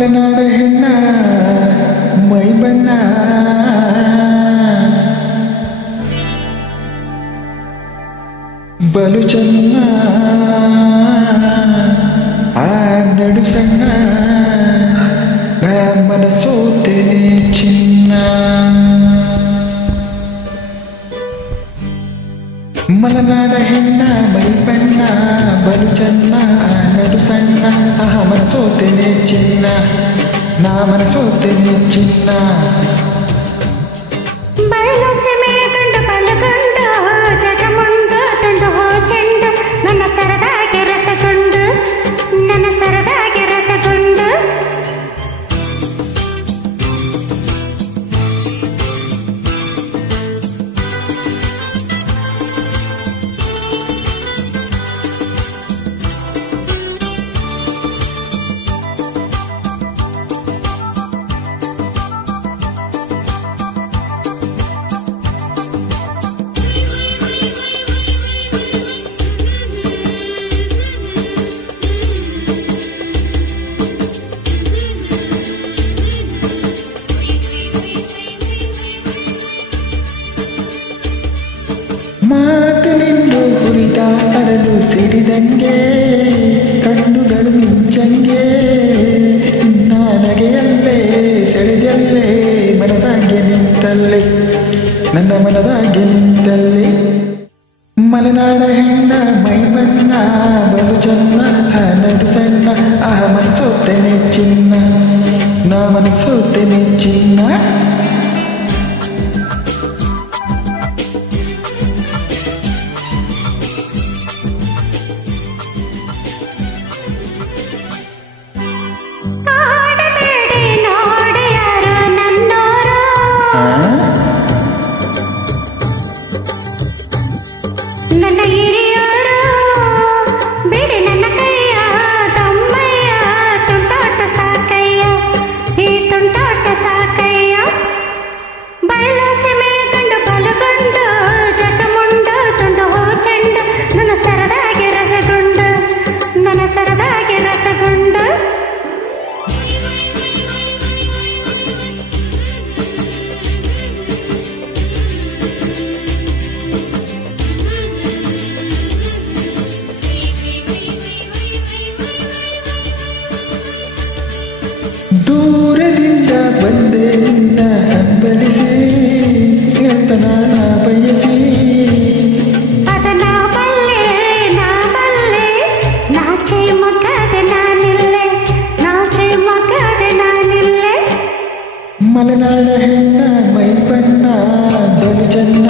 ಮಲೆನಾಡ ಹೆಣ್ಣ ಮೈ ಬಣ್ಣ ಬಲು ಚೆನ್ನ ಆ ನಡು ಸಣ್ಣ ಮನಸೋತೇನೆ ಚಿನ್ನ ಮಲೆನಾಡ ಹೆಣ್ಣ ಮೈ ಬಣ್ಣ ಬಲು ಚೆನ್ನ ನಡು ಸಣ್ಣ ಮನಸೋತೇನೆ ಚಿನ್ನ ನಾ ಮನಸೋತೇನೆ ಚಿನ್ನ ಮಾತು ನಿಂದು ಹುರಿದ ಅರಳು ಸಿಡಿದಂಗೆ ಕಣ್ಣುಗಳು ಮಿಂಚಂಗೆ ನಗೆಯಲ್ಲೇ ಸೆಳೆದಲ್ಲೇ ಮನದಾಗೆ ನಿಂತಲ್ಲೇ ನನ್ನ ಮನದಾಗೆ ನಿಂತಲ್ಲೇ ಮಲೆನಾಡ ಹೆಣ್ಣ ಮೈ ಬಣ್ಣ ಬಲು ಚೆನ್ನ ನಡು ಸಣ್ಣ ಮನಸೋತೇನೆ ಚಿನ್ನ ನಾ ಮನಸೋತೇನೆ ಚಿನ್ನ ನನ್ನ ಹಿರಿಯರು ಬಿಡಿ ನನ್ನ ಕೈಯ ತಮ್ಮಯ್ಯ ತುಂಟಾಟ ಸಾಕಯ್ಯ ಈ ತುಂಟಾಟ ಸಾಕಯ್ಯ ಬಯಲು ಸೀಮೆ ಕಂಡು ಬಲುಗೊಂಡು ಜಗಮುಂಡು ತುಂಡು ಚೆಂಡು ನನ್ನ ಸರದಾಗೆ ರಸಗುಂಡು ನನ್ನ ಸರದಾಗೆ ರಸಗುಂಡು ದೂರದಿಂದ ಬಂದೆ ನಿನ್ನ ಹಂಬಲಿಸಿ ಹೇಳ್ತನ ಬಯಸಿ ಅದನ್ನ ಬಲ್ಲೆ ನಾಚೆ ಮಗದೆ ನಾನಿಲ್ಲೆ ನಾಚೆ ಮಗದೆ ನಾನಿಲ್ಲೆ ಮಲೆನಾಡ ಹೆಣ್ಣ ಮೈ ಬಣ್ಣ ಬಲು ಚೆನ್ನ